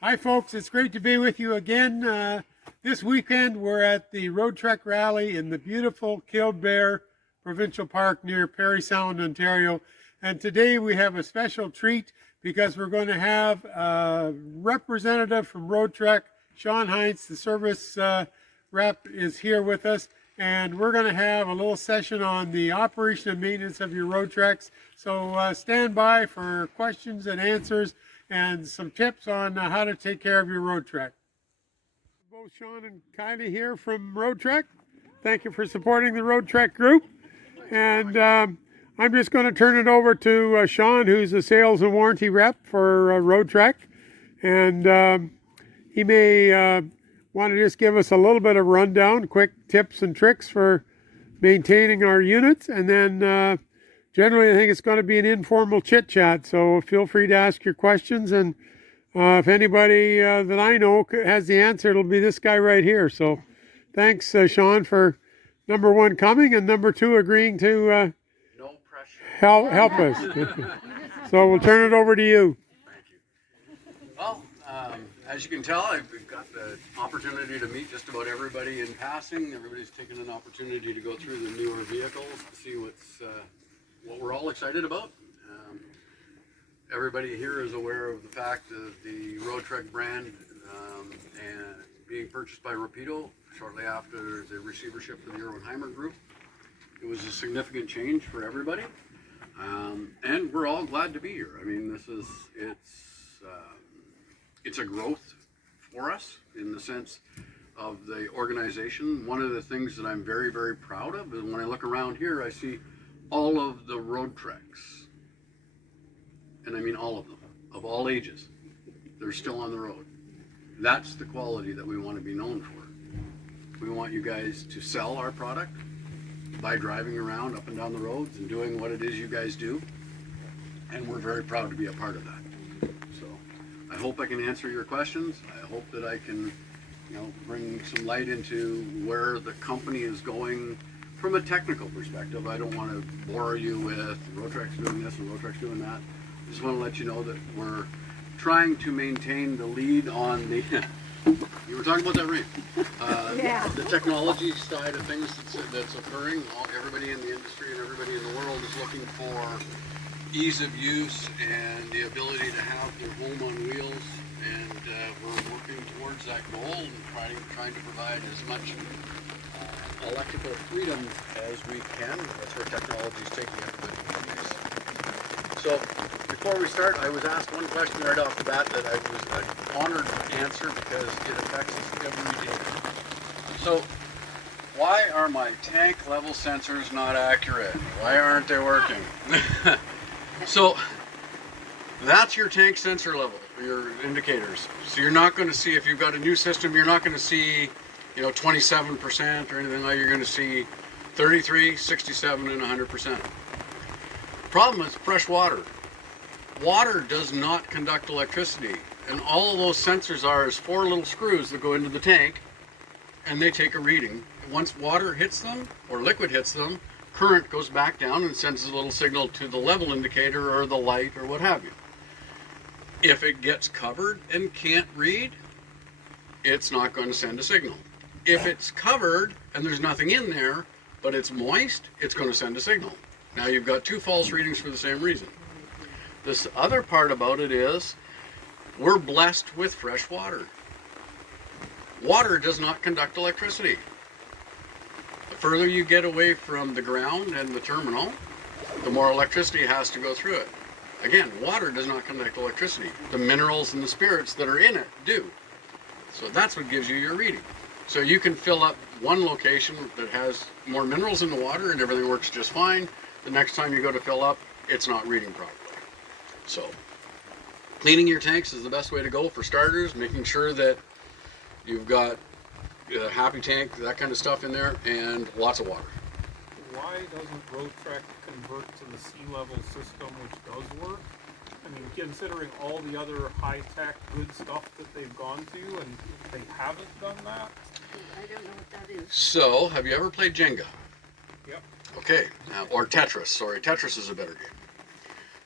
Hi folks, it's great to be with you again. This weekend we're at the Roadtrek rally in the beautiful Killbear Provincial Park near Parry Sound, Ontario. And today we have a special treat because we're going to have a representative from Roadtrek, Sean Heintz, the service rep is here with us. And we're going to have a little session on the operation and maintenance of your Roadtreks. So stand by for questions and answers and some tips on how to take care of your Roadtrek. Both Sean and Kylie here from Roadtrek. Thank you for supporting the Roadtrek group. And I'm just going to turn it over to Sean, who's a sales and warranty rep for Roadtrek. And he may want to just give us a little bit of rundown, quick tips and tricks for maintaining our units. And then generally, I think it's going to be an informal chit chat, so feel free to ask your questions. And if anybody that I know has the answer, it'll be this guy right here. So thanks, Sean, for number one coming and number two agreeing to no pressure. help us. So we'll turn it over to you. Thank you. Well, as you can tell, I've got the opportunity to meet just about everybody in passing. Everybody's taken an opportunity to go through the newer vehicles to see what we're all excited about. Everybody here is aware of the fact of the Roadtrek brand and being purchased by Rapido shortly after the receivership for the Erwin-Heimer Group. It was a significant change for everybody, and we're all glad to be here. I mean, it's a growth for us in the sense of the organization. One of the things that I'm very, very proud of is when I look around here, I see all of the Roadtreks, and I mean all of them, of all ages. They're still on the road. That's the quality that we want to be known for. We want you guys to sell our product by driving around up and down the roads and doing what it is you guys do, and we're very proud to be a part of that. So I hope I can answer your questions. I hope that I can, bring some light into where the company is going from a technical perspective. I don't want to bore you with Roadtrek's doing this and Roadtrek's doing that. I just want to let you know that we're trying to maintain the lead on the, you were talking about that, Reed. The technology side of things that's occurring. Everybody in the industry and everybody in the world is looking for ease of use and the ability to have their home on wheels. And we're working towards that goal and trying to provide as much electrical freedom as we can. That's where technology is taking everybody. So before we start, I was asked one question right off the bat that I was honored to answer because it affects us every day. So why are my tank level sensors not accurate? Why aren't they working? So that's your tank sensor level, your indicators. So you're not going to see, if you've got a new system, you're not going to see 27% or anything like that. You're going to see 33, 67, and 100%. Problem is fresh water. Water does not conduct electricity, and all of those sensors are is 4 little screws that go into the tank, and they take a reading. Once water hits them or liquid hits them, current goes back down and sends a little signal to the level indicator or the light or what have you. If it gets covered and can't read, it's not going to send a signal. If it's covered and there's nothing in there, but it's moist, it's going to send a signal. Now you've got 2 false readings for the same reason. This other part about it is we're blessed with fresh water. Water does not conduct electricity. The further you get away from the ground and the terminal, the more electricity has to go through it. Again, water does not conduct electricity. The minerals and the spirits that are in it do. So that's what gives you your reading. So you can fill up one location that has more minerals in the water and everything works just fine. The next time you go to fill up, it's not reading properly. So cleaning your tanks is the best way to go for starters, making sure that you've got a happy tank, that kind of stuff in there, and lots of water. Why doesn't Roadtrek convert to the sea-level system, which does work? I mean, considering all the other high-tech good stuff that they've gone to, and they haven't done that? I don't know what that is. So, have you ever played Jenga? Yep. Okay, or Tetris. Sorry, Tetris is a better game.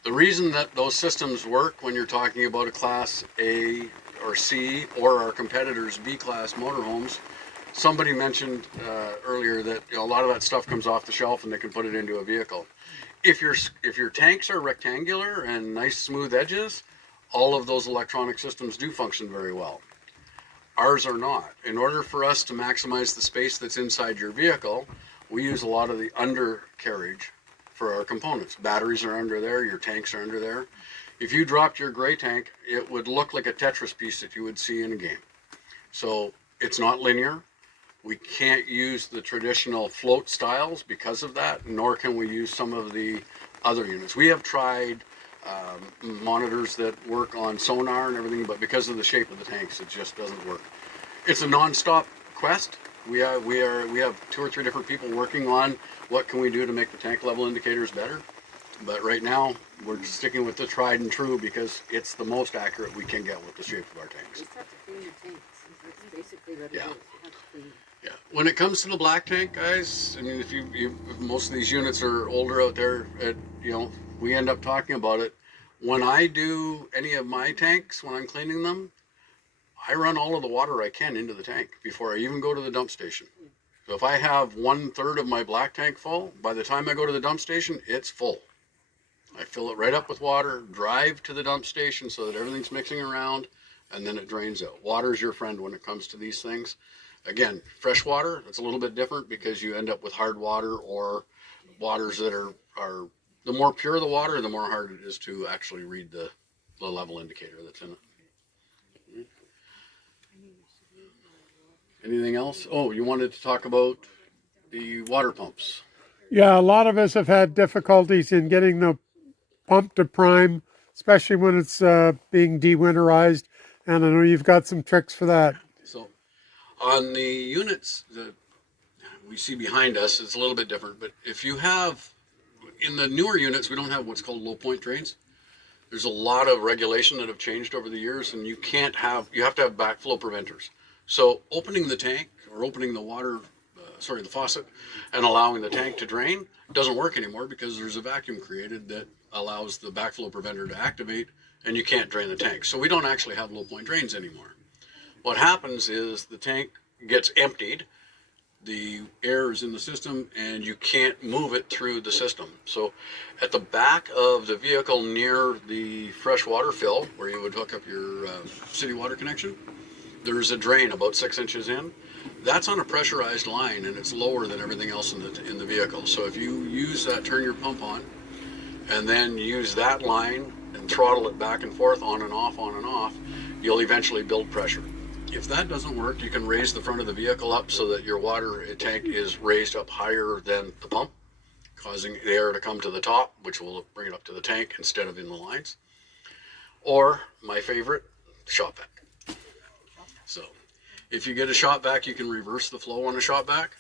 The reason that those systems work when you're talking about a Class A or C or our competitors' B-class motorhomes. Somebody mentioned earlier that a lot of that stuff comes off the shelf and they can put it into a vehicle. If your tanks are rectangular and nice smooth edges, all of those electronic systems do function very well. Ours are not. In order for us to maximize the space that's inside your vehicle, we use a lot of the undercarriage for our components. Batteries are under there, your tanks are under there. If you dropped your gray tank, it would look like a Tetris piece that you would see in a game. So it's not linear. We can't use the traditional float styles because of that, nor can we use some of the other units. We have tried monitors that work on sonar and everything, but because of the shape of the tanks, it just doesn't work. It's a non-stop quest. We have 2 or 3 different people working on what can we do to make the tank level indicators better. But right now, we're sticking with the tried and true because it's the most accurate we can get with the shape of our tanks. You just have to clean the tanks. That's basically what it Yeah. is. You have to clean. Yeah. When it comes to the black tank, guys, I mean, if most of these units are older out there, we end up talking about it. When I do any of my tanks, when I'm cleaning them, I run all of the water I can into the tank before I even go to the dump station. So if I have 1/3 of my black tank full, by the time I go to the dump station, it's full. I fill it right up with water, drive to the dump station so that everything's mixing around, and then it drains out. Water's your friend when it comes to these things. Again, fresh water, it's a little bit different because you end up with hard water or waters that are the more pure the water, the more hard it is to actually read the level indicator that's in it. Anything else? Oh, you wanted to talk about the water pumps. Yeah, a lot of us have had difficulties in getting the pump to prime, especially when it's being dewinterized. And I know you've got some tricks for that. So on the units that we see behind us, it's a little bit different. But if you have, in the newer units, we don't have what's called low point drains. There's a lot of regulation that have changed over the years, and you have to have backflow preventers. So opening the tank or opening the the faucet and allowing the tank to drain doesn't work anymore because there's a vacuum created that allows the backflow preventer to activate and you can't drain the tank. So we don't actually have low point drains anymore. What happens is the tank gets emptied, the air is in the system, and you can't move it through the system. So at the back of the vehicle near the fresh water fill, where you would hook up your city water connection, there's a drain about 6 inches in. That's on a pressurized line, and it's lower than everything else in the vehicle. So if you use that, turn your pump on, and then use that line and throttle it back and forth, on and off, you'll eventually build pressure. If that doesn't work, you can raise the front of the vehicle up so that your water tank is raised up higher than the pump, causing the air to come to the top, which will bring it up to the tank instead of in the lines. Or, my favorite, shop vac. So, if you get a shop vac, you can reverse the flow on a shop vac.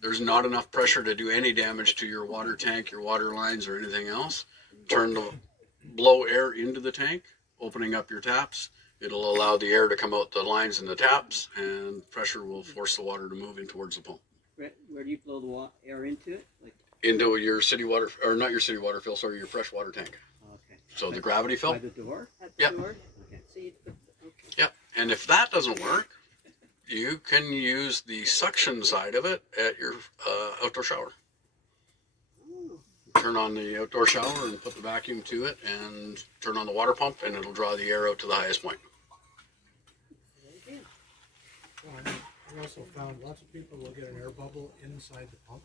There's not enough pressure to do any damage to your water tank, your water lines, or anything else. Blow air into the tank, opening up your taps. It'll allow the air to come out the lines and the taps, and pressure will force the water to move in towards the pump. Where do you blow the air into it? Into your city water, or not your city water fill, sorry, your fresh water tank. Okay. So the gravity fill. By the door? At the Yep. door? Okay. So you put, okay. Yep. And if that doesn't work, you can use the suction side of it at your outdoor shower. Oh, Turn on the outdoor shower and put the vacuum to it, and turn on the water pump, and it'll draw the air out to the highest point. very good. Well, I also found lots of people will get an air bubble inside the pump.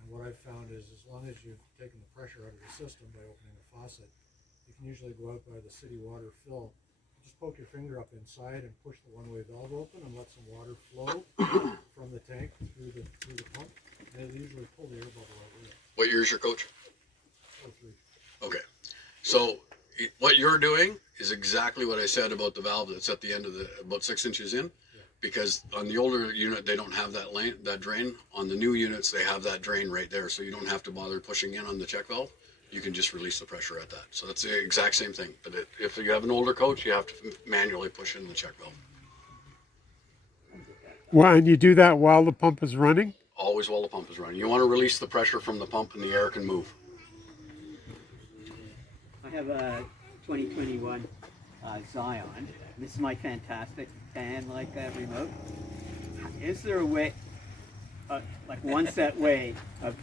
And what I've found is as long as you've taken the pressure out of the system by opening the faucet, you can usually go out by the city water fill. Just poke your finger up inside and push the one-way valve open and let some water flow from the tank through the pump. And it'll usually pull the air bubble out with it. What year is your coach? 03. Okay. So what you're doing is exactly what I said about the valve that's at the end of about 6 inches in. Because on the older unit, they don't have that drain. On the new units, they have that drain right there. So you don't have to bother pushing in on the check valve. You can just release the pressure at that. So that's the exact same thing. But if you have an older coach, you have to manually push in the check valve. Well, and you do that while the pump is running? Always while the pump is running. You want to release the pressure from the pump and the air can move. I have a 2021 Zion. This is my fantastic fan like remote. Is there a way, like one set way of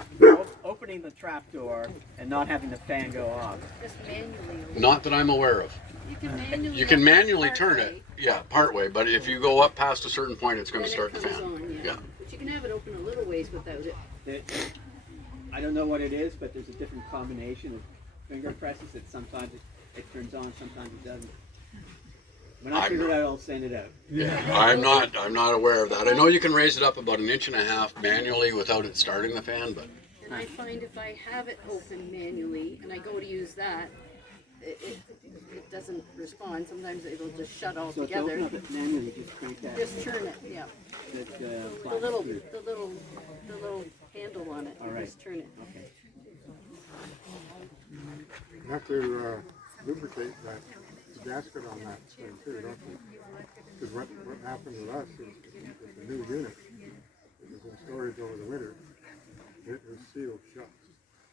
opening the trap door and not having the fan go off? Just manually. Not that I'm aware of. You can manually turn it, yeah, part way, but if you go up past a certain point, it's going to start the fan. On, Yeah. But you can have it open a little ways without it. I don't know what it is, but there's a different combination of finger presses that sometimes it turns on, sometimes it doesn't. When I figure it out, I'll send it out. Yeah, I'm not aware of that. I know you can raise it up about 1.5 inches manually without it starting the fan, but. And I find if I have it open manually and I go to use that, it doesn't respond. Sometimes it'll just shut So to altogether. open up it manually, just crank that. Just turn it, yeah. that The flash little, through. the little, the little handle on it. All You right. just turn it. Okay. You have to lubricate that gasket on that thing too, don't you? Because what happened with us is with the new unit, it was in storage over the winter, it was sealed shut.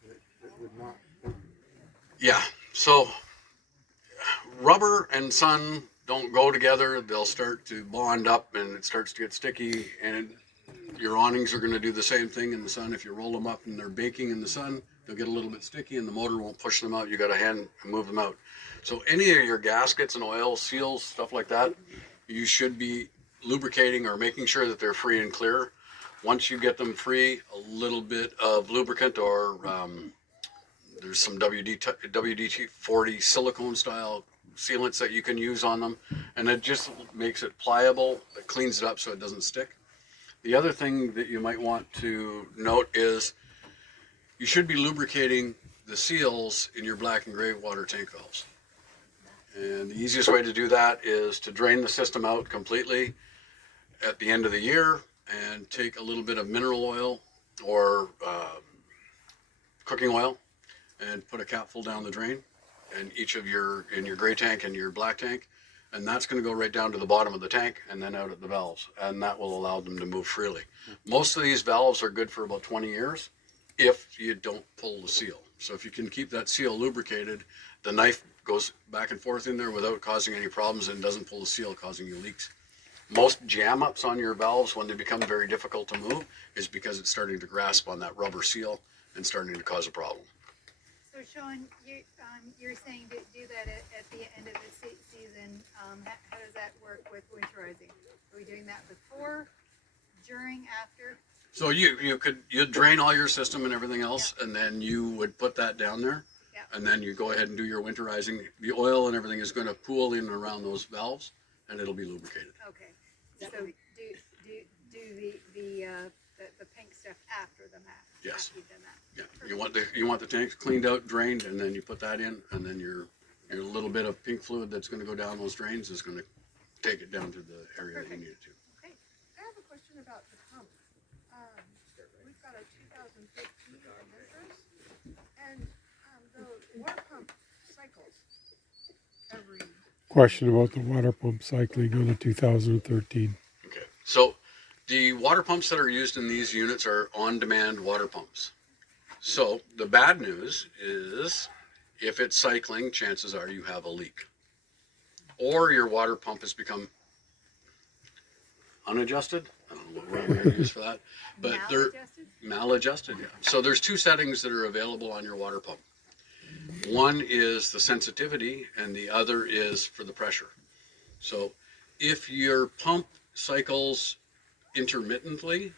It would not open. Yeah, so rubber and sun don't go together. They'll start to bond up and it starts to get sticky, and your awnings are going to do the same thing in the sun. If you roll them up and they're baking in the sun, they'll get a little bit sticky and the motor won't push them out. You got to hand and move them out. So any of your gaskets and oil seals, stuff like that, you should be lubricating or making sure that they're free and clear. Once you get them free, a little bit of lubricant or there's some WD-40 silicone style sealants that you can use on them, and it just makes it pliable. It cleans it up so it doesn't stick. The other thing that you might want to note is you should be lubricating the seals in your black and gray water tank valves. And the easiest way to do that is to drain the system out completely at the end of the year and take a little bit of mineral oil or cooking oil and put a capful down the drain and in your gray tank and your black tank, and that's going to go right down to the bottom of the tank and then out at the valves, and that will allow them to move freely. Most of these valves are good for about 20 years if you don't pull the seal. So if you can keep that seal lubricated, the knife goes back and forth in there without causing any problems and doesn't pull the seal, causing you leaks. Most jam ups on your valves when they become very difficult to move is because it's starting to grasp on that rubber seal and starting to cause a problem. So Sean, you're saying to do that at the end of the season. How does that work with winterizing? Are we doing that before, during, after? So you'd drain all your system and everything else, and then you would put that down there, and then you go ahead and do your winterizing. The oil and everything is going to pool in and around those valves, and it'll be lubricated. Okay. So do the pink stuff after the mat. Yes. After you've done that. Yeah. You want the tanks cleaned out, drained, and then you put that in, and then your little bit of pink fluid that's going to go down those drains is going to take it down to the area that you need it to. Okay, I have a question about the pump. We've got a 2013 Ventures, and the water pump cycles every. Question about the water pump cycling on the 2013. Okay, so the water pumps that are used in these units are on-demand water pumps. So the bad news is if it's cycling, chances are you have a leak. Or your water pump has become unadjusted. I don't know what word I'm going to use for that. But they're maladjusted, yeah. So there's two settings that are available on your water pump. One is the sensitivity and the other is for the pressure. So if your pump cycles intermittently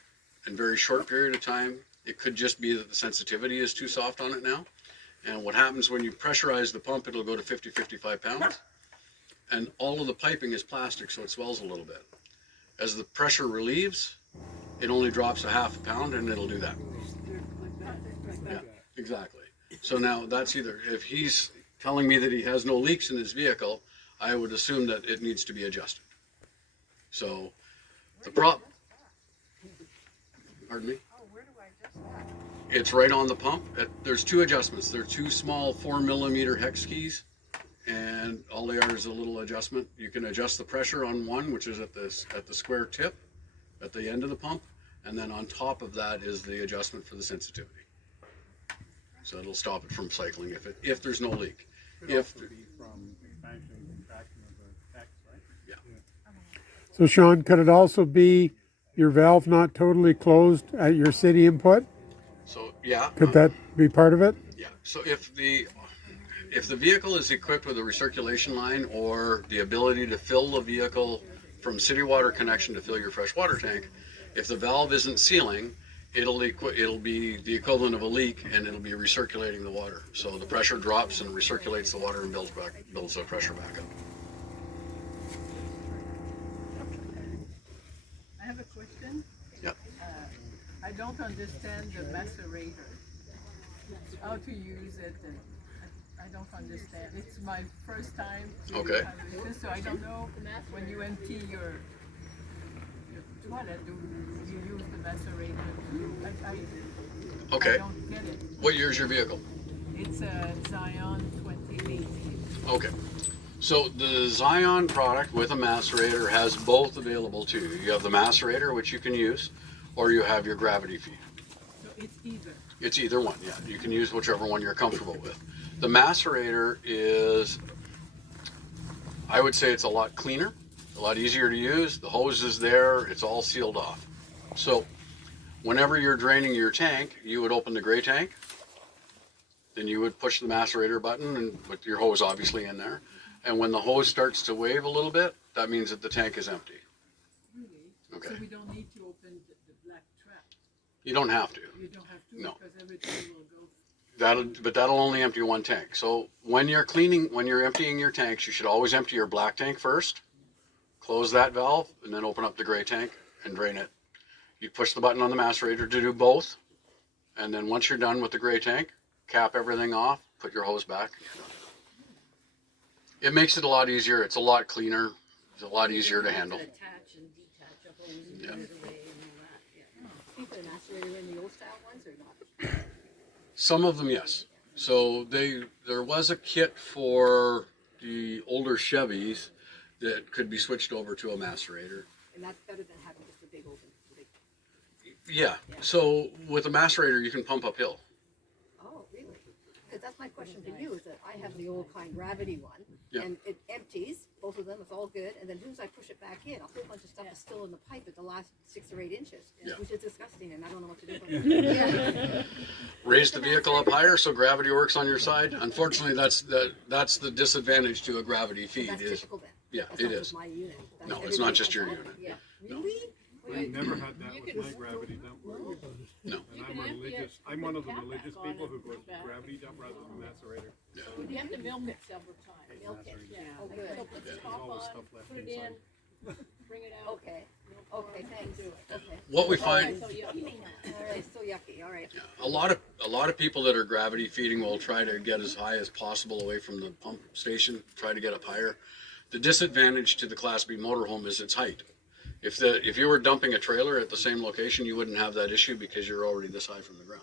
in very short period of time, it could just be that the sensitivity is too soft on it now. And what happens when you pressurize the pump, it'll go to 50, 55 pounds. And all of the piping is plastic, so it swells a little bit. As the pressure relieves, it only drops a half a pound and it'll do that. Yeah, exactly. So now that's either, if he's telling me that he has no leaks in his vehicle, I would assume that it needs to be adjusted. So the prop, pardon me? Oh, where do I adjust that? It's right on the pump. There's two adjustments. There are two small 4mm hex keys, and all they are is a little adjustment. You can adjust the pressure on one, which is at the square tip at the end of the pump, and then on top of that is the adjustment for the sensitivity. So it'll stop it from cycling if there's no leak. Could also be from expansion and contraction So Sean, could it also be your valve not totally closed at your city input? So yeah, Could that be part of it? yeah. So if the vehicle is equipped with a recirculation line or the ability to fill the vehicle from city water connection to fill your fresh water tank, if the valve isn't sealing, it'll be the equivalent of a leak, and it'll be recirculating the water. So the pressure drops and recirculates the water and builds the pressure back up. I have a question. Yeah. I don't understand the macerator, how to use it, and I don't understand. It's my first time to Okay. have this, so I don't know when you empty your toilet, do you use the macerator? I Okay. don't get it. What year's your vehicle? It's a Zion 2018. Okay. So the Zion product with a macerator has both available to you. You have the macerator, which you can use, or you have your gravity feed. So it's either. It's either one, yeah. You can use whichever one you're comfortable with. The macerator is, I would say it's a lot cleaner, a lot easier to use. The hose is there, it's all sealed off. So whenever you're draining your tank, you would open the gray tank, then you would push the macerator button and with your hose obviously in there. And when the hose starts to wave a little bit, that means that the tank is empty. Really? Okay. So we don't need to open the black trap. You don't have to. You don't have to, No. because everything will go. That'll only empty one tank. So when you're emptying your tanks, you should always empty your black tank first, close that valve, and then open up the gray tank and drain it. You push the button on the macerator to do both, and then once you're done with the gray tank, cap everything off, put your hose back. It makes it a lot easier. It's a lot cleaner. It's a lot easier to handle. Attach and detach a hose and Yeah. put it away and all that, yeah. Can you put an macerator in the old style ones or not? Some of them, yes. So there was a kit for the older Chevys that could be switched over to a macerator. And that's better than having just a big open, big, Yeah. So with a macerator, you can pump uphill. oh, really? Because that's my question to you, is that I have the old kind gravity one, Yeah. and it empties, both of them, it's all good, and then as soon as I push it back in, a whole bunch of stuff is still in the pipe at the last 6 or 8 inches, Yeah. which is disgusting, and I don't know what to do about it. Raise the vehicle up higher so gravity works on your side. Unfortunately, that's the disadvantage to a gravity feed. That's is typical then. Yeah, That's it not is. just my unit. That's No, it's not everybody just your has that? unit. Yeah. No. Really? I've never had that with my gravity dump. No. And I'm one of the religious people who goes gravity dump rather than macerator. You have to milk it several times. Milk it, yeah. Oh, good. So put the There's top all this on, stuff left put it inside. in, bring it out. Okay, okay, thanks. Okay. What we find, So yucky. All right, so yucky, all right. a lot of people that are gravity feeding will try to get as high as possible away from the pump station, try to get up higher. The disadvantage to the Class B motorhome is its height. If you were dumping a trailer at the same location, you wouldn't have that issue because you're already this high from the ground.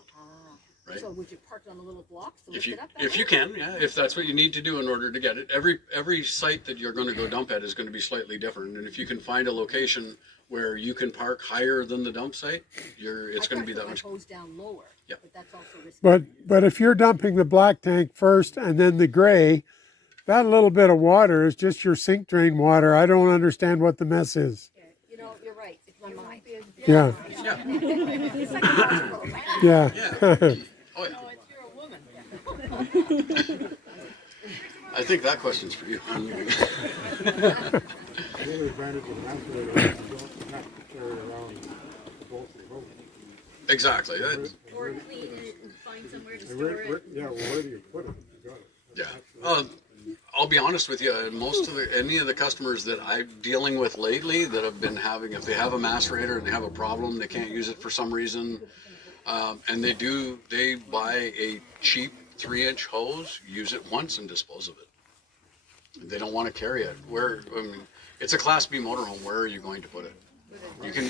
Right? So would you park it on the little blocks to lift If you it up that if you way? can, yeah, if that's what you need to do in order to get it. Every site that you're going to go dump at is going to be slightly different, and if you can find a location where you can park higher than the dump site, it's going to be that much. I hose down lower, Yep. but that's also risky. But if you're dumping the black tank first and then the gray, that little bit of water is just your sink drain water. I don't understand what the mess is. You know, you're right, it's my mind. Yeah, It's psychological. yeah. Oh, yeah. No, it's you're a woman. I think that question's for you. The other advantage of the macerator is you don't have to carry around the bolts of the hose. Exactly. Or clean it and find somewhere to And store it. yeah, well, where do you put it? You got it. Yeah. I'll be honest with you. Any of the customers that I'm dealing with lately that have been having, if they have a macerator and they have a problem, they can't use it for some reason, and they buy a cheap 3-inch hose, use it once and dispose of it. They don't want to carry it. It's a Class B motorhome. Where are you going to put it?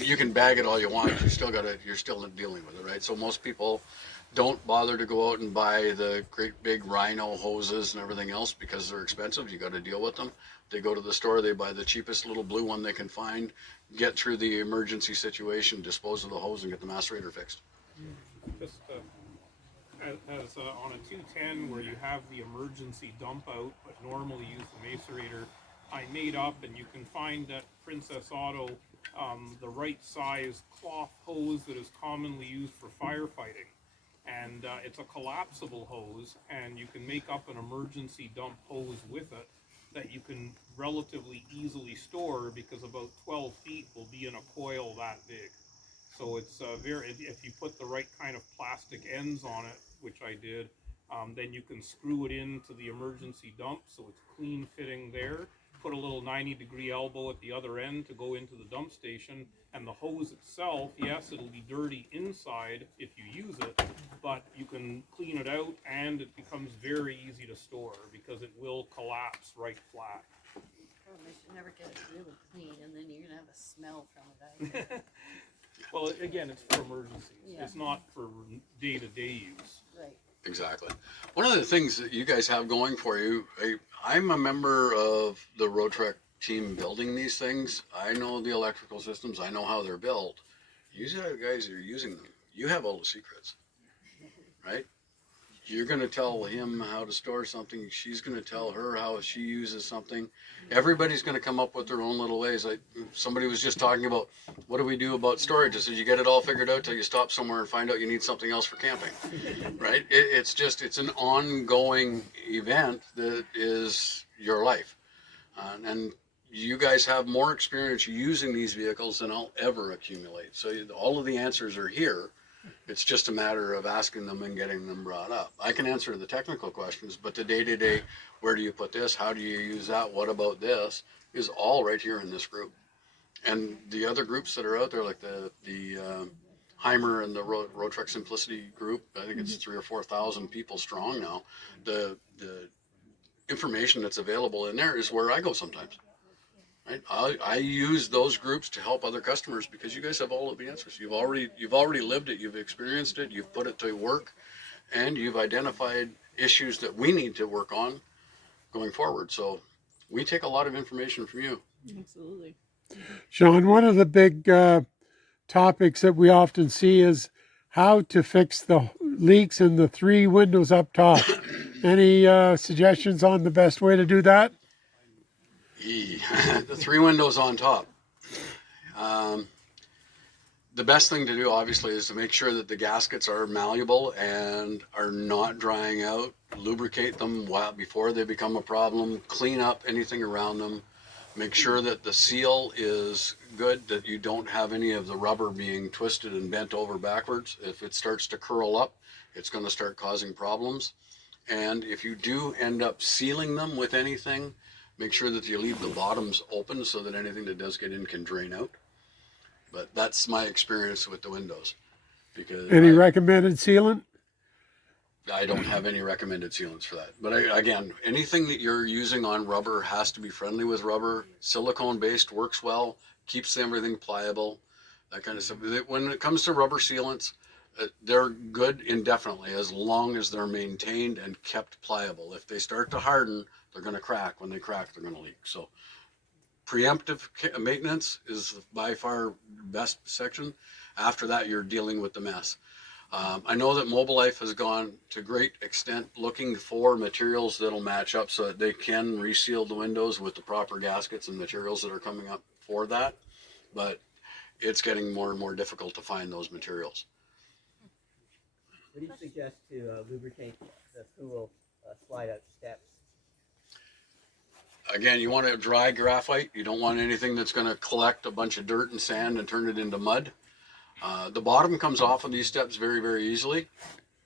You can bag it all you want. You're still dealing with it, right? So most people don't bother to go out and buy the great big Rhino hoses and everything else because they're expensive. You got to deal with them. They go to the store, they buy the cheapest little blue one they can find, get through the emergency situation, dispose of the hose, and get the macerator fixed. Just as on a 210 where you have the emergency dump out, but normally use the macerator, I made up, and you can find at Princess Auto the right size cloth hose that is commonly used for firefighting. And it's a collapsible hose, and you can make up an emergency dump hose with it that you can relatively easily store, because about 12 feet will be in a coil that big. So it's if you put the right kind of plastic ends on it, which I did, then you can screw it into the emergency dump, so it's clean fitting there. Put a little 90-degree elbow at the other end to go into the dump station, and the hose itself, yes, it'll be dirty inside if you use it, but you can clean it out, and it becomes very easy to store because it will collapse right flat. Problem is you never get it really clean, and then you're gonna have a smell from it. Well, again, it's for emergencies. Yeah. It's not for day-to-day use. Right. Exactly. One of the things that you guys have going for you, I'm a member of the Roadtrek team building these things. I know the electrical systems. I know how they're built. You guys are using them. You have all the secrets, right? You're going to tell him how to store something. She's going to tell her how she uses something. Everybody's going to come up with their own little ways. Somebody was just talking about, what do we do about storage? I said, you get it all figured out till you stop somewhere and find out you need something else for camping, right? It's an ongoing event that is your life. And you guys have more experience using these vehicles than I'll ever accumulate. So all of the answers are here. It's just a matter of asking them and getting them brought up. I can answer the technical questions, but the day-to-day, where do you put this? How do you use that? What about this? Is all right here in this group. And the other groups that are out there, like the Heimer and the Roadtrek Simplicity group, I think it's 3,000 or 4,000 people strong now. The information that's available in there is where I go sometimes. Right? I use those groups to help other customers because you guys have all of the answers. You've already lived it, you've experienced it, you've put it to work, and you've identified issues that we need to work on going forward. So we take a lot of information from you. Absolutely. Sean, one of the big topics that we often see is how to fix the leaks in the 3 windows up top. Any suggestions on the best way to do that? The 3 windows on top. The best thing to do, obviously, is to make sure that the gaskets are malleable and are not drying out. Lubricate them before they become a problem. Clean up anything around them. Make sure that the seal is good, that you don't have any of the rubber being twisted and bent over backwards. If it starts to curl up, it's going to start causing problems. And if you do end up sealing them with anything, make sure that you leave the bottoms open so that anything that does get in can drain out. But that's my experience with the windows. Because Any recommended sealant? I don't have any recommended sealants for that. But again, anything that you're using on rubber has to be friendly with rubber. Silicone based works well, keeps everything pliable, that kind of stuff. When it comes to rubber sealants, they're good indefinitely as long as they're maintained and kept pliable. If they start to harden, they're going to crack. When they crack, they're going to leak. So preemptive maintenance is by far best section. After that, you're dealing with the mess. I know that Mobile Life has gone to great extent looking for materials that'll match up so that they can reseal the windows with the proper gaskets and materials that are coming up for that. But it's getting more and more difficult to find those materials. What do you suggest to lubricate the spool slide out steps? Again, you want a dry graphite. You don't want anything that's going to collect a bunch of dirt and sand and turn it into mud. The bottom comes off of these steps very, very easily.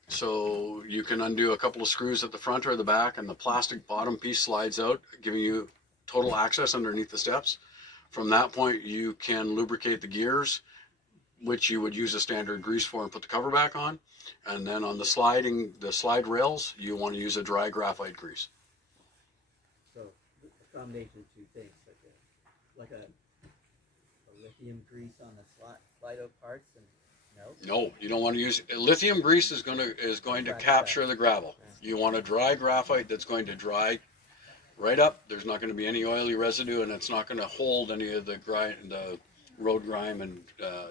So you can undo a couple of screws at the front or the back, and the plastic bottom piece slides out, giving you total access underneath the steps. From that point, you can lubricate the gears, which you would use a standard grease for and put the cover back on. And then on the slide rails, you want to use a dry graphite grease. So a combination of 2 things, like a lithium grease on the slide out parts, and No, you don't want to use lithium grease. Is going to capture the gravel. You want a dry graphite that's going to dry right up. There's not going to be any oily residue, and it's not going to hold any of the road grime and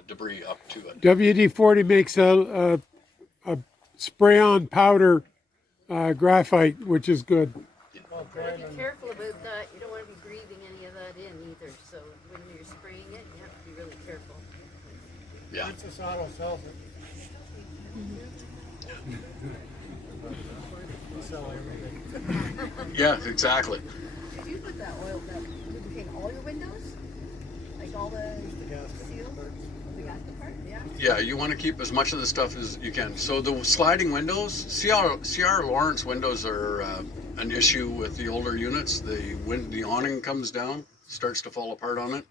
debris up to it. WD-40 makes a spray-on powder graphite, which is good. Gotta be careful about that. You don't want to be breathing any of that in either. So when you're spraying it, you have to be really careful. Yeah. This auto sells it. We sell everything. Yeah, exactly. Did you put that oil, that lubricate all your windows? Like all the seals? The gasket part? Yeah. Yeah, you want to keep as much of the stuff as you can. So the sliding windows, CR Lawrence windows are an issue with the older units. The awning comes down, starts to fall apart on it.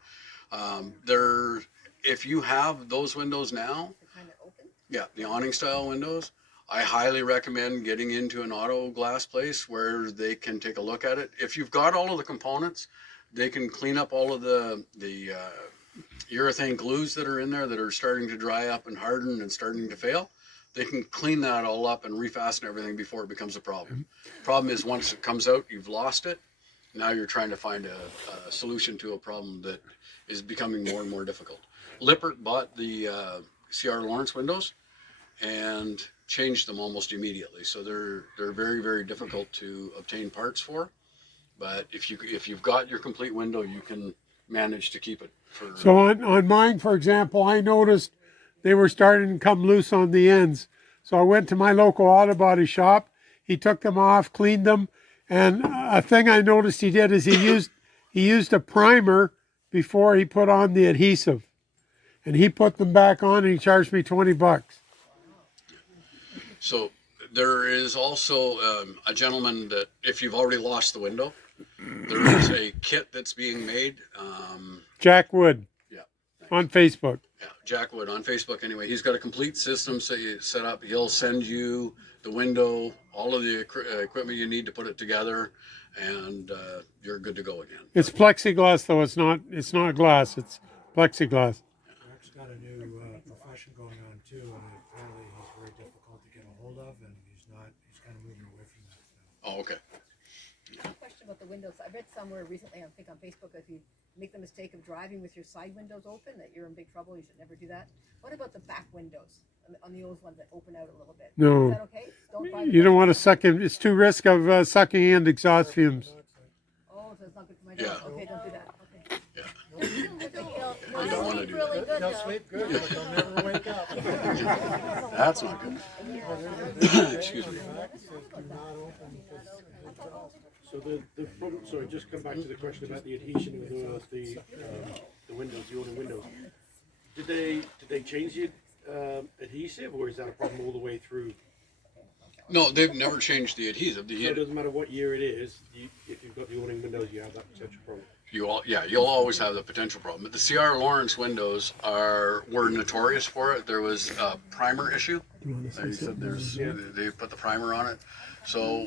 If you have those windows now, Kind of open? yeah, the awning style windows, I highly recommend getting into an auto glass place where they can take a look at it. If you've got all of the components, they can clean up all of the urethane glues that are in there that are starting to dry up and harden and starting to fail. They can clean that all up and refasten everything before it becomes a problem. Problem is, once it comes out, you've lost it. Now you're trying to find a solution to a problem that is becoming more and more difficult. Lippert bought the CR Lawrence windows and changed them almost immediately. So they're very, very difficult to obtain parts for. But if you've got your complete window, you can manage to keep it for. So on mine, for example, I noticed they were starting to come loose on the ends. So I went to my local auto body shop. He took them off, cleaned them, and a thing I noticed he did is he used a primer before he put on the adhesive, and he put them back on and he charged me $20. So there is also a gentleman that, if you've already lost the window, there is a kit that's being made. Jack Wood. Yeah. On Facebook. Yeah, Jack Wood on Facebook. Anyway, he's got a complete system set up. He'll send you the window, all of the equipment you need to put it together, and you're good to go again. It's plexiglass though. It's not glass. It's plexiglass. Jack's got a new profession going on too, and apparently he's very difficult to get a hold of, and he's kind of moving away from that now. Oh, okay. Question about the windows. I read somewhere recently, I think on Facebook, if you make the mistake of driving with your side windows open, that you're in big trouble. You should never do that. What about the back windows on the old ones that open out a little bit? No. Is that okay? Don't drive You don't want to suck in. It's too risk of sucking in exhaust fumes. Oh, so it's not good for my Yeah. dogs. Okay, don't do that. Okay. Yeah. You don't want to do Really that. good They'll though. sleep good, but they'll never wake up. That's not good. Excuse me. So the problem, sorry, just come back to the question about the adhesion of the windows, the awning windows. Did they change the adhesive, or is that a problem all the way through? No, they've never changed the adhesive. So it doesn't matter what year it is, if you've got the awning windows, you have that potential problem. You'll always have the potential problem. But the CR Lawrence windows were notorious for it. There was a primer issue. They said they put the primer on it. So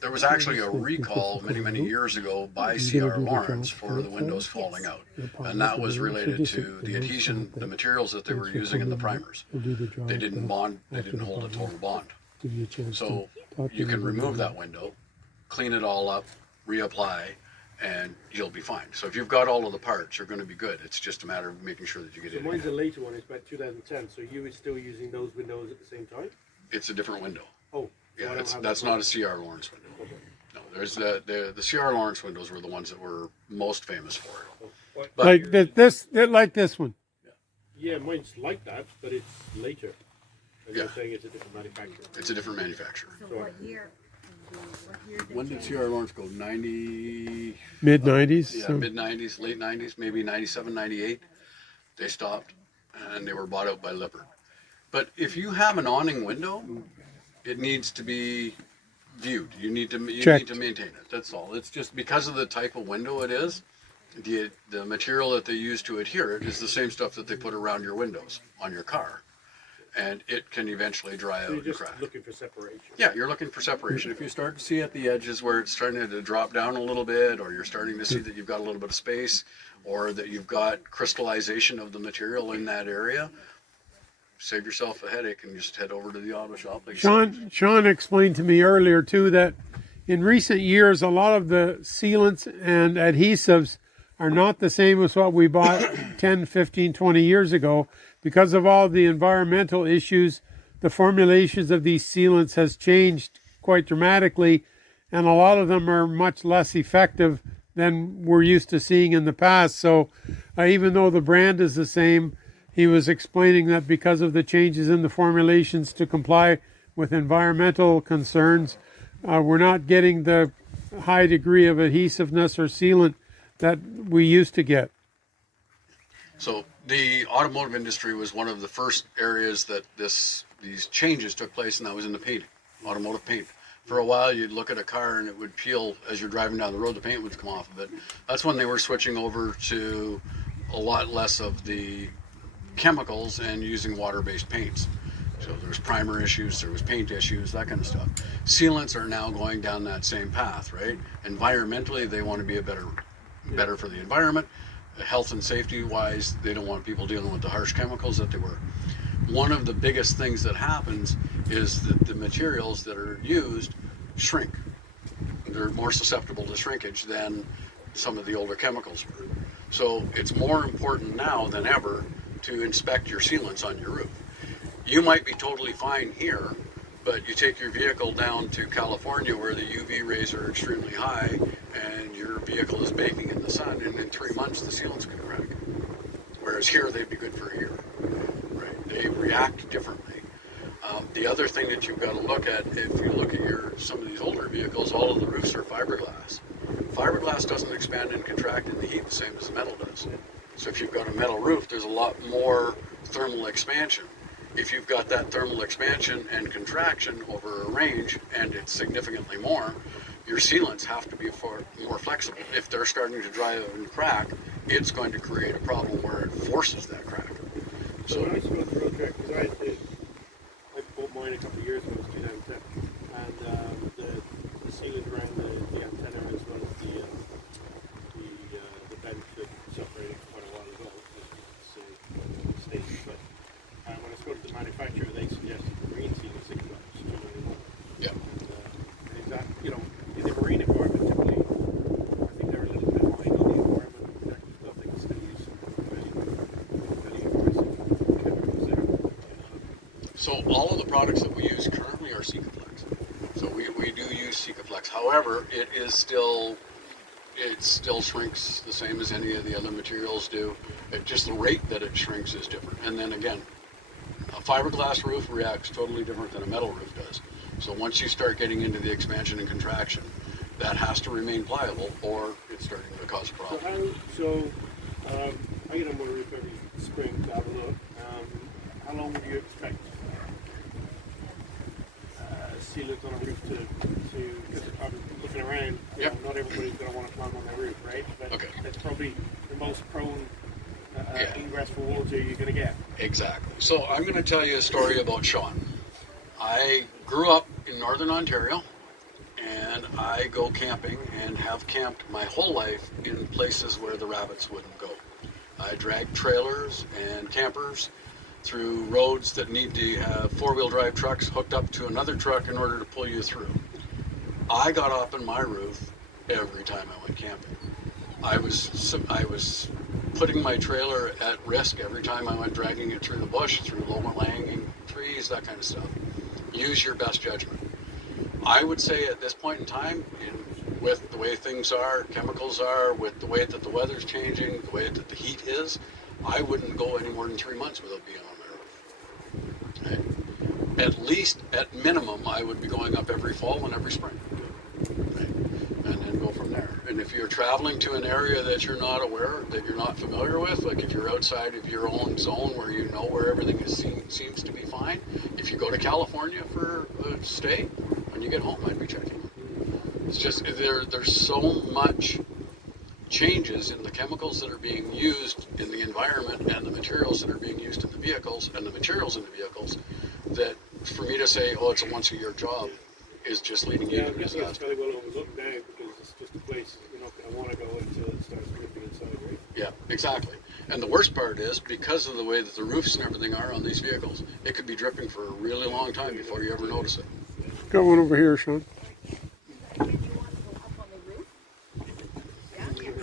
there was actually a recall many years ago by CR Lawrence for the windows falling out, and that was related to the adhesion, the materials that they were using in the primers. They didn't bond. They didn't hold a total bond. So you can remove that window, clean it all up, reapply, and you'll be fine. So if you've got all of the parts, you're going to be good. It's just a matter of making sure that you get So it mine's in. a later one, it's about 2010, so you were still using those windows at the same time? It's a different window. Oh. So I Yeah, don't have that's that not a CR Lawrence window. No, there's the CR Lawrence windows were the ones that were most famous for it. But Like this one. Yeah, mine's like that, but it's later. And Yeah. you're saying it's a different manufacturer. it's a different manufacturer. So what year? When did CR Lawrence go? 90, Mid 90s. yeah, mid 90s, late 90s, maybe 97, 98. They stopped, and they were bought out by Lippert. But if you have an awning window, it needs to be viewed. You need to maintain it. That's all. It's just because of the type of window it is. The material that they use to adhere it is the same stuff that they put around your windows on your car, and it can eventually dry So out you're and just crack. looking for separation. Yeah, you're looking for separation. If you start to see at the edges where it's starting to drop down a little bit, or you're starting to see that you've got a little bit of space, or that you've got crystallization of the material in that area, save yourself a headache and just head over to the auto shop. Like Sean explained to me earlier too that in recent years a lot of the sealants and adhesives are not the same as what we bought 10, 15, 20 years ago. Because of all the environmental issues, the formulations of these sealants has changed quite dramatically, and a lot of them are much less effective than we're used to seeing in the past. So even though the brand is the same, he was explaining that because of the changes in the formulations to comply with environmental concerns, we're not getting the high degree of adhesiveness or sealant that we used to get. So the automotive industry was one of the first areas that these changes took place, and that was in the painting, automotive paint. For a while, you'd look at a car and it would peel as you're driving down the road, the paint would come off of it. That's when they were switching over to a lot less of the chemicals and using water-based paints. So there's primer issues, there was paint issues, that kind of stuff. Sealants are now going down that same path, right? Environmentally, they want to be better for the environment. Health and safety wise, they don't want people dealing with the harsh chemicals that they were. One of the biggest things that happens is that the materials that are used shrink. They're more susceptible to shrinkage than some of the older chemicals were. So it's more important now than ever to inspect your sealants on your roof. You might be totally fine here, but you take your vehicle down to California where the UV rays are extremely high and your vehicle is baking in the sun, and in 3 months the sealants could crack. Whereas here they'd be good for a year. Right? They react differently. The other thing that you've got to look at, if you look at some of these older vehicles, all of the roofs are fiberglass. Fiberglass doesn't expand and contract in the heat the same as the metal does. So if you've got a metal roof, there's a lot more thermal expansion. If you've got that thermal expansion and contraction over a range, and it's significantly more, your sealants have to be more flexible. If they're starting to dry out and crack, it's going to create a problem where it forces that crack. So when I used to go to Roadtrek, because I bought mine a couple of years ago, it was 2010, and the sealant around the antenna as well as the vent that separated quite a while as well, as stated. But when I spoke to the manufacturer, they suggested the marine sealant 6 months, 2 million more. Yeah. And in that, in the marine environment, typically, I think they're a little bit behind on the environmental protective stuff. They can still use some fairly aggressive chemicals there. So all of the products that we use currently are Sikaflex. So we do use Sikaflex. However, it still shrinks the same as any of the other materials do. Just the rate that it shrinks is different. And then again, a fiberglass roof reacts totally different than a metal roof does. So once you start getting into the expansion and contraction, that has to remain pliable or it's starting to cause a problem. I get on my roof every spring to have a look. How long would you expect sealant on a roof to because I'm looking around, not everybody's going to want to climb on their roof, right? But that's probably the most prone ingress for water you're going to get. Exactly. So I'm going to tell you a story about Sean. I grew up in Northern Ontario, and I go camping and have camped my whole life in places where the rabbits wouldn't go. I dragged trailers and campers through roads that need to have four-wheel drive trucks hooked up to another truck in order to pull you through. I got up in my roof every time I went camping. I was putting my trailer at risk every time I went dragging it through the bush, through low-hanging trees, that kind of stuff. Use your best judgment. I would say at this point in time, with the way things are, chemicals are, with the way that the weather's changing, the way that the heat is, I wouldn't go any more than 3 months without being on my roof. Okay? At least, at minimum, I would be going up every fall and every spring. Okay? And then go from there. And if you're traveling to an area that you're not aware, that you're not familiar with, like if you're outside of your own zone where you know where everything seems to be fine, if you go to California for a stay, when you get home, I'd be checking. It's just, there's so much changes in the chemicals that are being used in the environment and the materials that are being used in the vehicles and the materials in the vehicles that for me to say, oh, it's a once-a-year job is just leading you to I guess it's fairly well overlooked now because it's just a place you're not going to want to go until it starts dripping inside, right? Yeah, exactly. And the worst part is, because of the way that the roofs and everything are on these vehicles, it could be dripping for a really long time before you ever notice it. Got one over here, Sean.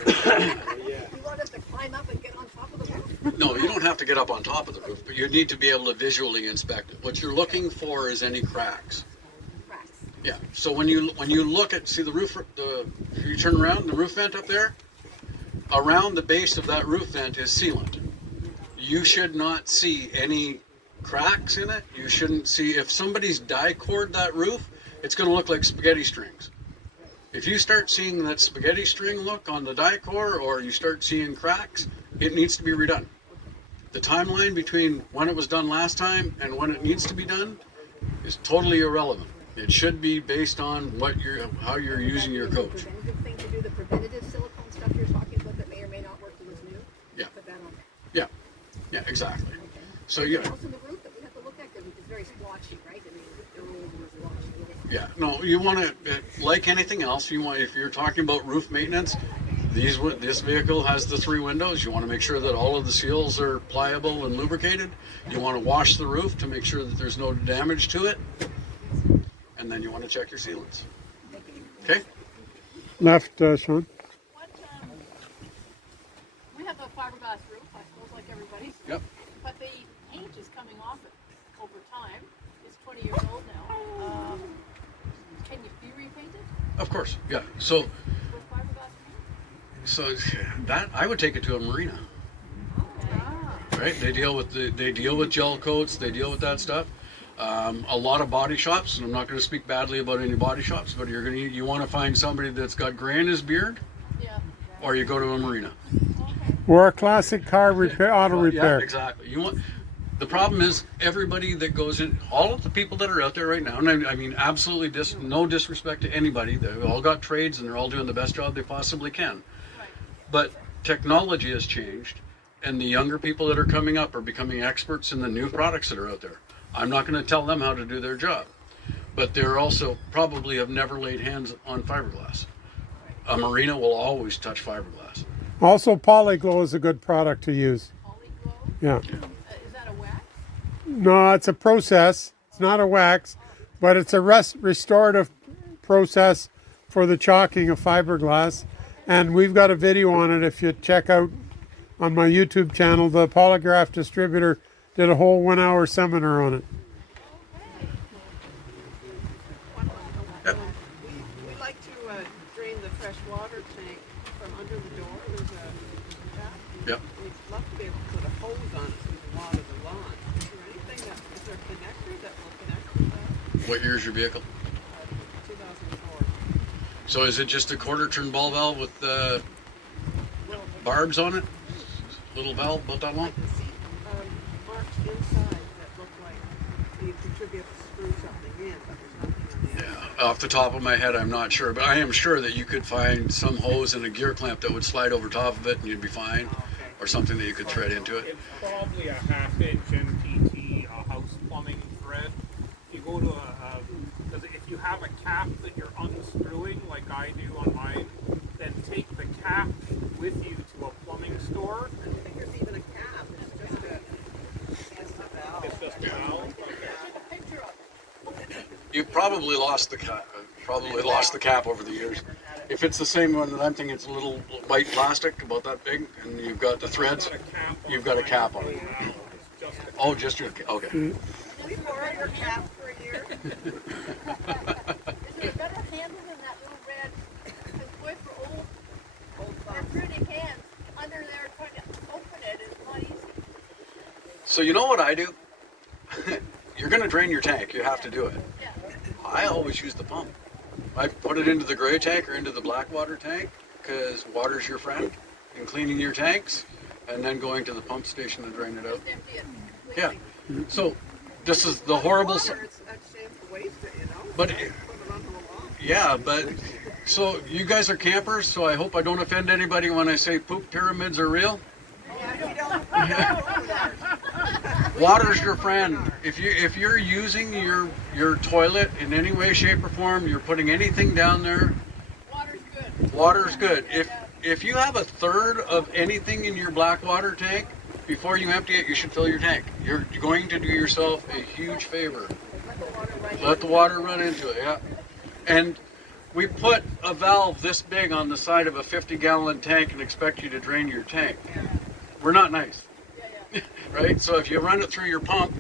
You want us to climb up and get on top of the roof? No, you don't have to get up on top of the roof, but you need to be able to visually inspect it. What you're looking for is any cracks. Yeah. So when you look at, see the roof, if you turn around, the roof vent up there, around the base of that roof vent is sealant. You should not see any cracks in it. You shouldn't see, if somebody's die-cored that roof, it's going to look like spaghetti strings. If you start seeing that spaghetti string look on the die-core, or you start seeing cracks, it needs to be redone. The timeline between when it was done last time and when it needs to be done is totally irrelevant. It should be based on how you're using your coach. Preventative thing to do, the preventative silicone stuff you're talking about that may or may not work with this new? Yeah. Put that on. Yeah, exactly. So Anything else in the roof that we have to look at, because it's very splotchy, right? I mean, they're old and splotchy. yeah, no, you want to, like anything else, if you're talking about roof maintenance, this vehicle has the 3 windows. You want to make sure that all of the seals are pliable and lubricated. You want to wash the roof to make sure that there's no damage to it. And then you want to check your sealants. Okay? Left, Sean. What, we have a fiberglass roof, I suppose, like everybody's. Yep. But the paint is coming off it over time. It's 20 years old now. Can you be repainted Of course, yeah. So with fiberglass paint? that I would take it to a marina. Okay. Right? They deal with gel coats. They deal with that stuff. A lot of body shops, and I'm not going to speak badly about any body shops, but you want to find somebody that's got gray in his beard, Yeah. or you go to a marina. Or a classic car repair, auto repair. Yeah, exactly. The problem is everybody that goes in, all of the people that are out there right now, and I mean absolutely no disrespect to anybody. They've all got trades and they're all doing the best job they possibly can. Right. But technology has changed, and the younger people that are coming up are becoming experts in the new products that are out there. I'm not going to tell them how to do their job, but they're also probably have never laid hands on fiberglass. A marina will always touch fiberglass. Also, Polyglow is a good product to use. Polyglow? Yeah. Is that a wax? No, it's a process. It's not a wax, but it's a restorative process for the chalking of fiberglass. And we've got a video on it. If you check out on my YouTube channel, the Polygraph distributor did a whole 1-hour seminar on it. We like to drain the fresh water tank from under the door. There's a tap. Yep. We'd love to be able to put a hose on it so we can water the lawn. Is there a connector that will connect with that? What year is your vehicle? 2004. So is it just a quarter turn ball valve with barbs on it? Little valve about that long? I can see marks inside that look like you contribute to screw something in, but there's nothing on the outside. Yeah, off the top of my head, I'm not sure, but I am sure that you could find some hose and a gear clamp that would slide over top of it and you'd be fine, or something that you could thread into it. It's probably a 1/2-inch NPT house plumbing thread. You go to because if you have a cap that you're unscrewing like I do on mine, then take the cap with you to a plumbing store. I don't think there's even a cap. It's just a valve. It's just a valve. You probably lost the cap. Over the years. If it's the same one that I'm thinking, it's a little white plastic about that big, and you've got the threads. You've got a cap on it. Oh, just your okay. Can we borrow your cap for a year? Is there a better handle than that little red? Because boy, for old fruity cans under there trying to open it is not easy. So you know what I do? You're going to drain your tank. You have to do it. Yeah. I always use the pump. I put it into the gray tank or into the black water tank because water's your friend in cleaning your tanks, and then going to the pump station and drain it out. Just empty it Yeah. completely. So this is the horrible. Water, it's a shame to waste it, you know? But Put it onto the lawn. yeah, but so you guys are campers, so I hope I don't offend anybody when I say poop pyramids are real. Water's your friend. If you're using your toilet in any way, shape, or form, you're putting anything down there. Water's good. Water's good. If you have a third of anything in your black water tank, before you empty it, you should fill your tank. You're going to do yourself a huge favor. Let the water run into it. Yeah. And we put a valve this big on the side of a 50-gallon tank and expect you to drain your tank. We're not nice. Right? So if you run it through your pump,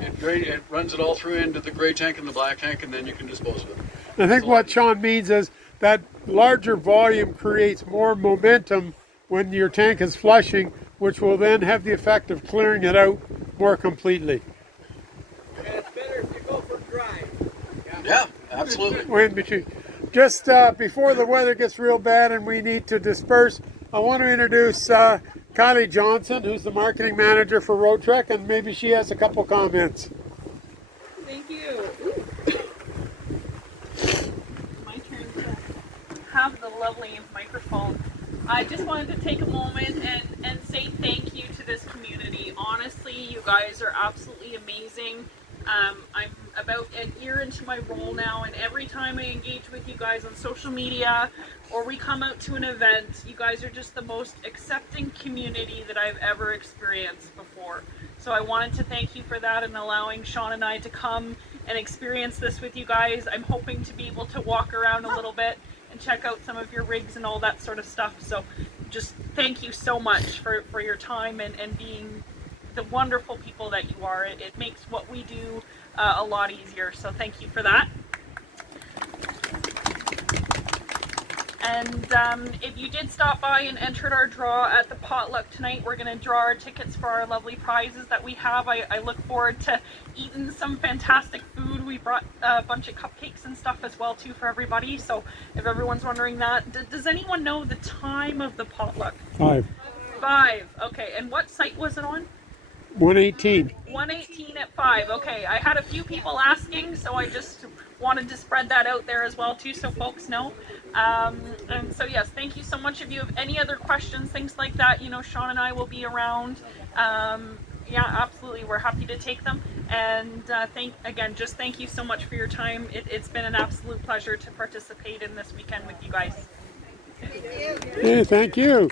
it runs it all through into the gray tank and the black tank, and then you can dispose of it. I think what Sean means is that larger volume creates more momentum when your tank is flushing, which will then have the effect of clearing it out more completely. And it's better if you go for dry. Yeah, absolutely. We're in between. Just before the weather gets real bad and we need to disperse, I want to introduce Kylie Johnson, who's the marketing manager for Roadtrek, and maybe she has a couple comments. Thank you. My turn to have the lovely microphone. I just wanted to take a moment and say thank you to this community. Honestly, you guys are absolutely amazing. I'm about a year into my role now, and every time I engage with you guys on social media or we come out to an event, you guys are just the most accepting community that I've ever experienced before. So I wanted to thank you for that and allowing Sean and I to come and experience this with you guys. I'm hoping to be able to walk around a little bit and check out some of your rigs and all that sort of stuff. So just thank you so much for your time and being the wonderful people that you are. It makes what we do a lot easier. So thank you for that. And if you did stop by and entered our draw at the potluck tonight, we're going to draw our tickets for our lovely prizes that we have. I look forward to eating some fantastic food. We brought a bunch of cupcakes and stuff as well too for everybody. So if everyone's wondering that, does anyone know the time of the potluck? 5. 5. Okay. And what site was it on? 118. 118 at 5. Okay, I had a few people asking, so I just wanted to spread that out there as well too, so folks know. And so yes, thank you so much. If you have any other questions, things like that, you know, Sean and I will be around. Yeah, absolutely, we're happy to take them. And just thank you so much for your time. It's been an absolute pleasure to participate in this weekend with you guys. Hey, thank you.